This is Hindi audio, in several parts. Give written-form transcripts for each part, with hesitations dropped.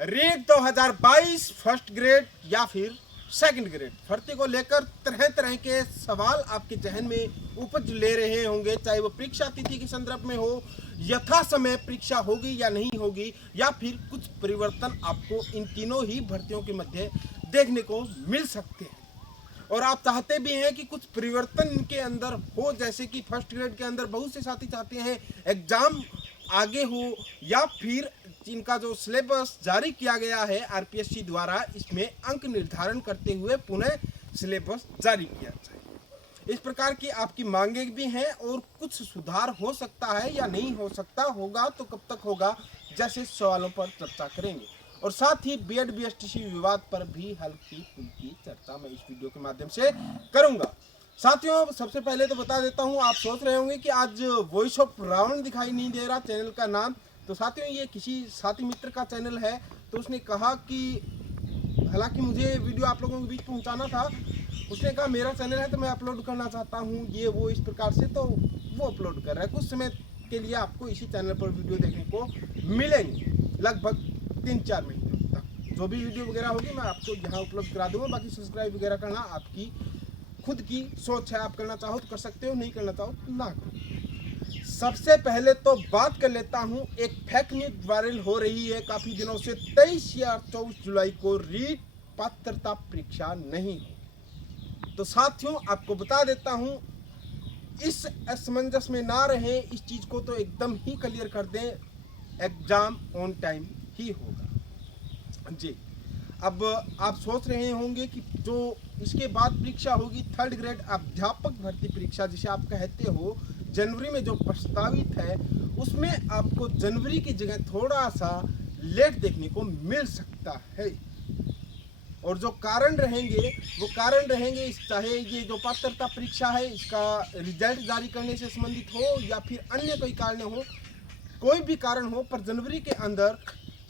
रीट 2022 फर्स्ट ग्रेड या फिर सेकंड ग्रेड भर्ती को लेकर तरह तरह के सवाल आपके जहन में उपज ले रहे होंगे, चाहे वो परीक्षा तिथि के संदर्भ में हो, यथा समय परीक्षा होगी या नहीं होगी, या फिर कुछ परिवर्तन आपको इन तीनों ही भर्तियों के मध्य देखने को मिल सकते हैं। और आप चाहते भी हैं कि कुछ परिवर्तन इनके अंदर हो, जैसे कि फर्स्ट ग्रेड के अंदर बहुत से साथी चाहते हैं एग्जाम आगे हो, या फिर इनका जो सिलेबस जारी किया गया है आरपीएससी द्वारा, इसमें अंक निर्धारण करते हुए पुनः सिलेबस जारी किया जाए। इस प्रकार की आपकी मांगे भी हैं और कुछ सुधार हो सकता है या नहीं हो सकता, होगा तो कब तक होगा, जैसे सवालों पर चर्चा करेंगे। और साथ ही बीएड बीएसटीसी विवाद पर भी हल्की फुल्की चर्चा मैं इस वीडियो के माध्यम से करूंगा। साथियों, सबसे पहले तो बता देता हूं, आप सोच रहे होंगे कि आज वॉइस ऑफ रावण दिखाई नहीं दे रहा चैनल का नाम। तो साथियों, ये किसी साथी मित्र का चैनल है, तो उसने कहा कि हालांकि मुझे वीडियो आप लोगों के बीच पहुंचाना था, उसने कहा मेरा चैनल है तो मैं अपलोड करना चाहता हूं, ये वो इस प्रकार से, तो वो अपलोड कर रहा है। कुछ समय के लिए आपको इसी चैनल पर वीडियो देखने को मिलेंगे, लगभग 3-4 महीने तक। जो भी वीडियो वगैरह होगी मैं आपको यहाँ उपलब्ध करा दूंगा। बाकी सब्सक्राइब वगैरह करना आपकी खुद की सोच है, आप करना चाहो तो कर सकते हो, नहीं करना चाहो तो ना करो। सबसे पहले तो बात कर लेता हूं, एक फेक न्यूज वायरल हो रही है काफी दिनों से, 23 या 24 जुलाई को रीट पात्रता परीक्षा नहीं हो। तो साथियों, आपको बता देता हूं, इस असमंजस में ना रहे, इस चीज को तो एकदम ही क्लियर कर दें, एग्जाम ऑन टाइम ही होगा जी। अब आप सोच रहे होंगे कि जो इसके बाद परीक्षा होगी थर्ड ग्रेड अध्यापक भर्ती परीक्षा जिसे आप कहते हो, जनवरी में जो प्रस्तावित है, उसमें आपको जनवरी की जगह थोड़ा सा लेट देखने को मिल सकता है। और जो कारण रहेंगे वो कारण रहेंगे, चाहे ये जो पात्रता परीक्षा है इसका रिजल्ट जारी करने से संबंधित हो या फिर अन्य कोई कारण हो, कोई भी कारण हो, पर जनवरी के अंदर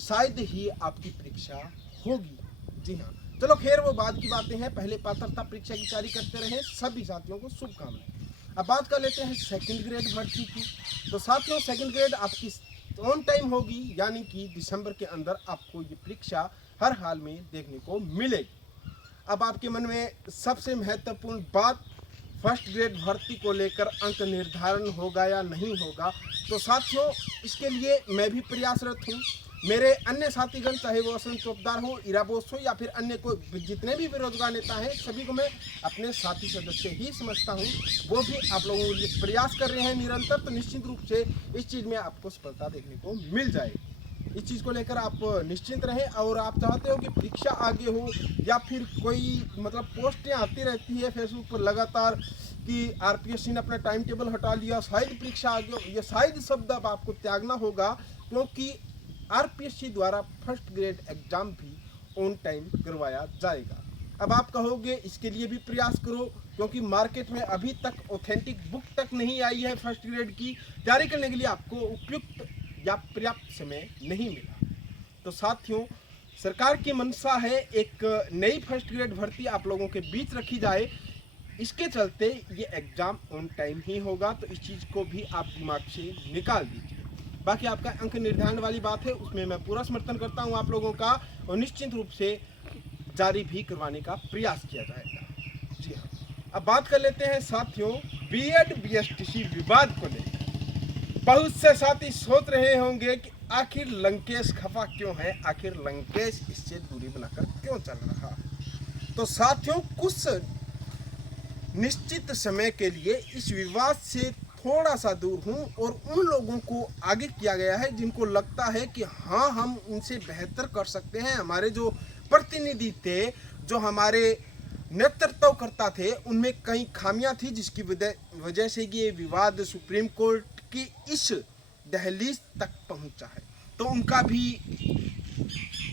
शायद ही आपकी परीक्षा होगी। जी हाँ, चलो खैर वो बाद की बातें हैं, पहले पात्रता परीक्षा की तैयारी करते रहें। सभी साथियों को शुभकामनाएं। अब बात कर लेते हैं सेकंड ग्रेड भर्ती की। तो साथियों, सेकंड ग्रेड आपकी ऑन टाइम होगी, यानी कि दिसंबर के अंदर आपको ये परीक्षा हर हाल में देखने को मिलेगी। अब आपके मन में सबसे महत्वपूर्ण बात, फर्स्ट ग्रेड भर्ती को लेकर अंक निर्धारण होगा या नहीं होगा। तो साथियों, इसके लिए मैं भी प्रयासरत हूँ। मेरे अन्य साथीगण, चाहे वो वसंत चौकदार हो, इरा बोस हो, या फिर अन्य कोई जितने भी बेरोजगार नेता हैं, सभी को मैं अपने साथी सदस्य ही समझता हूं। वो भी आप लोगों के लिए प्रयास कर रहे हैं निरंतर, तो निश्चित रूप से इस चीज़ में आपको सफलता देखने को मिल जाएगी। इस चीज़ को लेकर आप निश्चिंत रहें। और आप चाहते हो कि परीक्षा आगे हो, या फिर कोई मतलब पोस्टें आती रहती है फेसबुक पर लगातार कि आरपीएससी ने अपना टाइम टेबल हटा लिया, शायद परीक्षा आगे हो, ये शायद शब्द अब आपको त्यागना होगा, क्योंकि आरपीएससी द्वारा फर्स्ट ग्रेड एग्जाम भी ऑन टाइम करवाया जाएगा। अब आप कहोगे इसके लिए भी प्रयास करो, क्योंकि मार्केट में अभी तक ऑथेंटिक बुक तक नहीं आई है फर्स्ट ग्रेड की, तैयारी करने के लिए आपको उपयुक्त या पर्याप्त समय नहीं मिला। तो साथियों, सरकार की मंशा है एक नई फर्स्ट ग्रेड भर्ती आप लोगों के बीच रखी जाए, इसके चलते ये एग्जाम ऑन टाइम ही होगा। तो इस चीज़ को भी आप दिमाग से निकाल दीजिए। बाकी आपका अंक निर्धारण वाली बात है, उसमें मैं पूरा समर्थन करता हूं आप लोगों का, और निश्चित रूप से जारी भी करवाने का प्रयास किया जाएगा। जी हाँ, अब बात कर लेते हैं साथियों बीएड बीएसटीसी विवाद को लेकर। बहुत से साथी सोच रहे होंगे कि आखिर लंकेश खफा क्यों है, आखिर लंकेश इससे दूरी बनाकर क्यों चल रहा। तो साथियों, कुछ निश्चित समय के लिए इस विवाद से थोड़ा सा दूर हूँ, और उन लोगों को आगे किया गया है जिनको लगता है कि हाँ, हम उनसे बेहतर कर सकते हैं। हमारे जो प्रतिनिधि थे, जो हमारे नेतृत्व करता थे, उनमें कई खामियां थी, जिसकी वजह से ये विवाद सुप्रीम कोर्ट की इस दहलीज तक पहुंचा है। तो उनका भी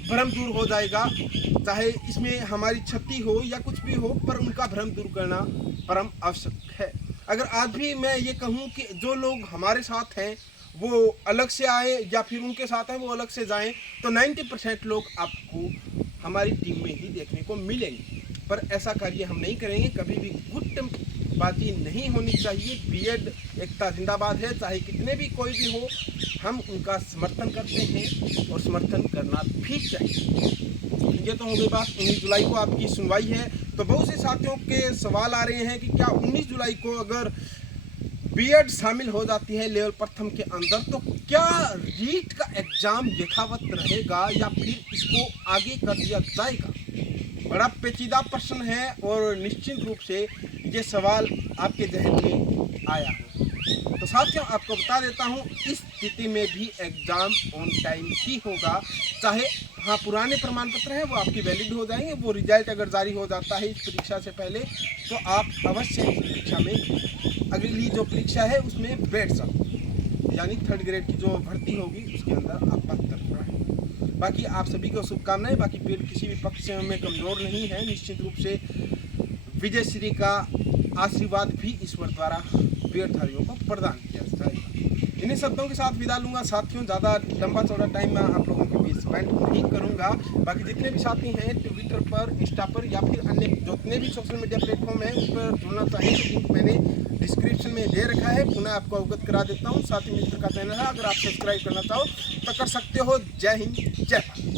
भ्रम दूर हो जाएगा, चाहे इसमें हमारी क्षति हो या कुछ भी हो, पर उनका भ्रम दूर करना परम आवश्यक है। अगर आज भी मैं ये कहूँ कि जो लोग हमारे साथ हैं वो अलग से आए, या फिर उनके साथ हैं वो अलग से जाएं, तो 90% लोग आपको हमारी टीम में ही देखने को मिलेंगे। पर ऐसा कार्य हम नहीं करेंगे, कभी भी गुट जल्दबाजी नहीं होनी चाहिए। बीएड एकता जिंदाबाद है, चाहे कितने भी कोई भी हो, हम उनका समर्थन करते हैं और समर्थन करना भी चाहिए। ये तो हो गई बात। 19 जुलाई को आपकी सुनवाई है, तो बहुत से साथियों के सवाल आ रहे हैं कि क्या 19 जुलाई को अगर बीएड शामिल हो जाती है लेवल प्रथम के अंदर, तो क्या रीट का एग्जाम यथावत रहेगा या फिर इसको आगे कर दिया जाएगा? बड़ा पेचीदा प्रश्न है और निश्चित रूप से ये सवाल आपके जहन में आया हो। तो साथियों, आपको बता देता हूँ, इस स्थिति में भी एग्जाम ऑन टाइम ही होगा। चाहे हाँ पुराने प्रमाण पत्र हैं वो आपकी वैलिड हो जाएंगे, वो रिजल्ट अगर जारी हो जाता है इस परीक्षा से पहले, तो आप अवश्य इस परीक्षा में, अगली जो परीक्षा है उसमें बैठ सकते, यानी 3rd ग्रेड की जो भर्ती होगी उसके अंदर आप बात कर रहे हैं। बाकी आप सभी को शुभकामनाएं। बाकी पेड़ किसी भी पक्ष में कमजोर नहीं है, निश्चित रूप से विजय श्री का आशीर्वाद भी ईश्वर द्वारा पेड़धारियों को प्रदान किया जाएगा। इन्हीं शब्दों के साथ विदा लूंगा साथियों। ज़्यादा लंबा चौड़ा टाइम मैं आप लोगों के बीच स्पेंड नहीं करूंगा। बाकी जितने भी साथी हैं ट्विटर पर, इंस्टा पर या फिर अन्य जितने भी सोशल मीडिया प्लेटफॉर्म हैं उस पर जुड़ना चाहिए, तो लिंक मैंने डिस्क्रिप्शन में दे रखा है। पुनः आपको अवगत करा देता हूँ। साथी मित्र का चैनल है, अगर आप सब्सक्राइब करना चाहो तो कर सकते हो। जय हिंद, जय भारत।